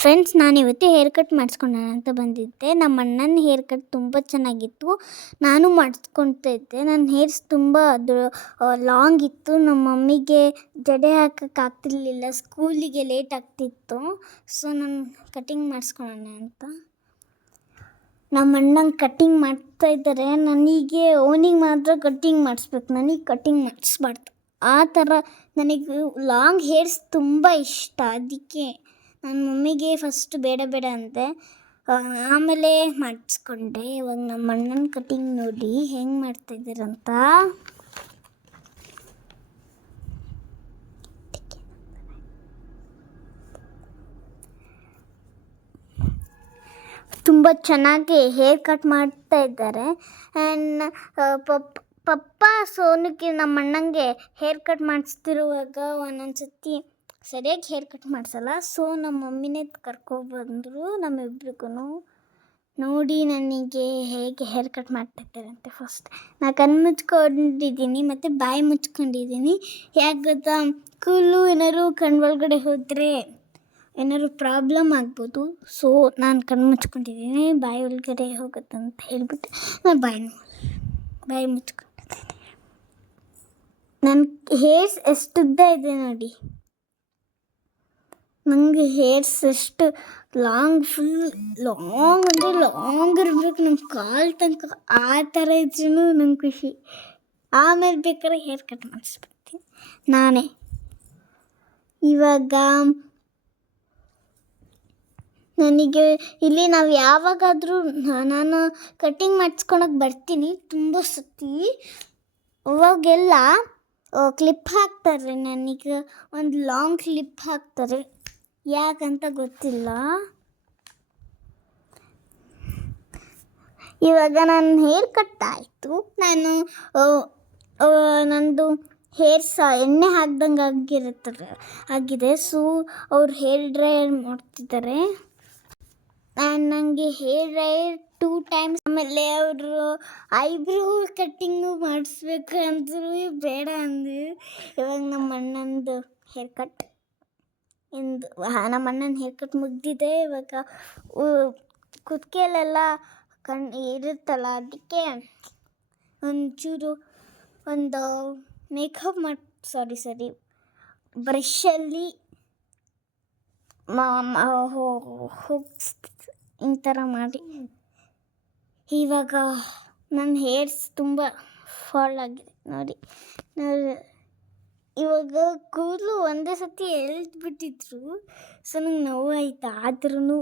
Friends, ನಾನಿವತ್ತು hair cut ಮಾಡಿಸ್ಕೊಳ್ಳೋಣ ಅಂತ ಬಂದಿದ್ದೆ. ನಮ್ಮ ಅಣ್ಣನ ಹೇರ್ ಕಟ್ ತುಂಬ ಚೆನ್ನಾಗಿತ್ತು. ನಾನು ಮಾಡಿಸ್ಕೊಳ್ತಾ ಇದ್ದೆ. ನನ್ನ ಹೇರ್ಸ್ ತುಂಬ ಲಾಂಗ್ ಇತ್ತು. ನಮ್ಮ ಮಮ್ಮಿಗೆ ಜಡೆ ಹಾಕೋಕ್ಕಾಗ್ತಿರ್ಲಿಲ್ಲ, ಸ್ಕೂಲಿಗೆ ಲೇಟ್ ಆಗ್ತಿತ್ತು. ಸೊ ನಾನು ಕಟಿಂಗ್ ಮಾಡಿಸ್ಕೊಳ್ಳೋಣ ಅಂತ ನಮ್ಮ ಅಣ್ಣಂಗೆ ಕಟ್ಟಿಂಗ್ ಮಾಡ್ತಾ ಇದ್ದಾರೆ. ನನಗೆ ಅವನಿಗೆ ಮಾತ್ರ ಕಟ್ಟಿಂಗ್ ಮಾಡಿಸ್ಬೇಕು, ನನಗೆ ಕಟ್ಟಿಂಗ್ ಮಾಡಿಸ್ಬಾರ್ದು. ಆ ಥರ ನನಗೆ ಲಾಂಗ್ ಹೇರ್ಸ್ ತುಂಬ ಇಷ್ಟ. ಅದಕ್ಕೆ ನನ್ನ ಮಮ್ಮಿಗೆ ಫಸ್ಟ್ ಬೇಡ ಬೇಡ ಅಂದೆ, ಆಮೇಲೆ ಮಾಡಿಸ್ಕೊಂಡೆ. ಇವಾಗ ನಮ್ಮ ಅಣ್ಣನ ಕಟ್ಟಿಂಗ್ ನೋಡಿ ಹೆಂಗೆ ಮಾಡ್ತಾಯಿದ್ದೀರಂತ. ತುಂಬ ಚೆನ್ನಾಗಿ ಹೇರ್ ಕಟ್ ಮಾಡ್ತಾ ಇದ್ದಾರೆ. ಆ್ಯಂಡ್ ಪಪ್ಪ ಸೋನುಗೆ ನಮ್ಮ ಅಣ್ಣಂಗೆ ಹೇರ್ ಕಟ್ ಮಾಡಿಸ್ತಿರುವಾಗ ಒಂದೊಂದು ಸತಿ ಸರಿಯಾಗಿ ಹೇರ್ ಕಟ್ ಮಾಡಿಸಲ್ಲ. ಸೊ ನಮ್ಮ ಮಮ್ಮಿನೇ ಕರ್ಕೊಬಂದರು ನಮ್ಮಿಬ್ರಿಗೂ. ನೋಡಿ ನನಗೆ ಹೇಗೆ ಹೇರ್ ಕಟ್ ಮಾಡ್ತಾಯಿದ್ದಾರಂತೆ. ಫಸ್ಟ್ ನಾನು ಕಣ್ಣು ಮುಚ್ಕೊಂಡಿದ್ದೀನಿ ಮತ್ತು ಬಾಯಿ ಮುಚ್ಕೊಂಡಿದ್ದೀನಿ. ಯಾಕೆ ಗೊತ್ತಾ, ಕೂದಲು ಏನಾದ್ರು ಕಣ್ಣು ಒಳಗಡೆ ಹೋದರೆ ಏನಾದ್ರು ಪ್ರಾಬ್ಲಮ್ ಆಗ್ಬೋದು. ಸೊ ನಾನು ಕಣ್ಣು ಮುಚ್ಕೊಂಡಿದ್ದೀನಿ, ಬಾಯಿ ಒಳಗಡೆ ಹೋಗುತ್ತಂತ ಹೇಳ್ಬಿಟ್ಟು ನಾನು ಬಾಯಿ ಮುಚ್ಕೊಂಡಿದ್ದೀನಿ. ನನ್ನ ಹೇರ್ಸ್ ಎಷ್ಟು ಉದ್ದ ಇದೆ ನೋಡಿ. ನನಗೆ ಹೇರ್ಸ್ ಎಷ್ಟು ಫುಲ್ ಲಾಂಗ್ ಅಂದರೆ ಲಾಂಗ್ ಇರಬೇಕು, ನಮ್ಮ ಕಾಲು ತನಕ. ಆ ಥರ ಇದ್ರೂ ನಂಗೆ ಖುಷಿ. ಆಮೇಲೆ ಬೇಕಾದ್ರೆ ಹೇರ್ ಕಟ್ ಮಾಡಿಸ್ಬಿಡ್ತೀನಿ ನಾನೇ. ಇವಾಗ ನನಗೆ ಇಲ್ಲಿ ನಾವು ಯಾವಾಗಾದರೂ ನಾನು ಕಟ್ಟಿಂಗ್ ಮಾಡಿಸ್ಕೊಳಕ್ಕೆ ಬರ್ತೀನಿ ತುಂಬ ಸತಿ. ಅವಾಗೆಲ್ಲ ಕ್ಲಿಪ್ ಹಾಕ್ತಾರೆ, ನನಗೆ ಒಂದು ಲಾಂಗ್ ಕ್ಲಿಪ್ ಹಾಕ್ತಾರೆ. ಯಾಕಂತ ಗೊತ್ತಿಲ್ಲ. ಇವಾಗ ನನ್ನ ಹೇರ್ ಕಟ್ ಆಯಿತು. ನಂದು ಹೇರ್ಸ್ ಎಣ್ಣೆ ಹಾಕ್ದಂಗೆ ಆಗಿದೆ. ಸೊ ಅವ್ರು ಹೇರ್ ಡ್ರೈಯರ್ ಮಾಡ್ತಿದ್ದಾರೆ. ನನಗೆ ಹೇರ್ ಡ್ರೈಯರ್ 2 times. ಆಮೇಲೆ ಅವರು ಐಬ್ರೋ ಕಟ್ಟಿಂಗು ಮಾಡಿಸ್ಬೇಕು ಅಂದರು, ಬೇಡ ಅಂದರು. ಇವಾಗ ನಮ್ಮ ಅಣ್ಣಂದು ಹೇರ್ ಕಟ್ ಮುಗ್ದಿದೆ. ಇವಾಗ ಕುತ್ತಿಗೆಲೆಲ್ಲ ಇರುತ್ತಲ್ಲ, ಅದಕ್ಕೆ ಒಂಚೂರು ಒಂದು ಮೇಕಪ್ ಬ್ರಷಲ್ಲಿ ಈ ಥರ ಮಾಡಿ. ಇವಾಗ ನನ್ನ ಹೇರ್ಸ್ ತುಂಬ ಫಾಲ್ ಆಗಿದೆ ನೋಡಿ. ಇವಾಗ ಕೂದಲು ಒಂದೇ ಸತಿ ಎಳೆದ್ಬಿಟ್ಟಿದ್ರು. ಸೊ ನಂಗೆ ನೋವಾಯ್ತು, ಆದ್ರೂ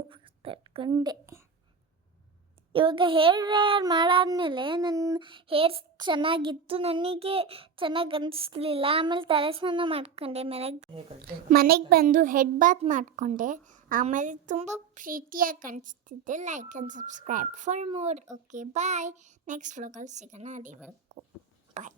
ತಡ್ಕೊಂಡೆ. ಇವಾಗ ಹೇರ್ ಡ್ರೈಯರ್ ಮಾಡಾದ್ಮೇಲೆ ನನ್ನ ಹೇರ್ಸ್ ಚೆನ್ನಾಗಿತ್ತು, ನನಗೆ ಚೆನ್ನಾಗಿ ಅನಿಸ್ಲಿಲ್ಲ. ಆಮೇಲೆ ತಲೆ ಸ್ನಾನ ಮಾಡಿಕೊಂಡೆ, ಮನೆಗೆ ಬಂದು ಹೆಡ್ ಬಾತ್ ಮಾಡಿಕೊಂಡೆ. ಆಮೇಲೆ ತುಂಬ ಪ್ರೀತಿಯಾಗಿ ಕಾಣಿಸ್ತಿದ್ದೆ. Like and subscribe for more. Okay, bye. Next ವ್ಲಾಗಲ್ಲಿ ಸಿಗೋಣ. ಅಲ್ಲಿವರೆಗೂ ಬಾಯ್.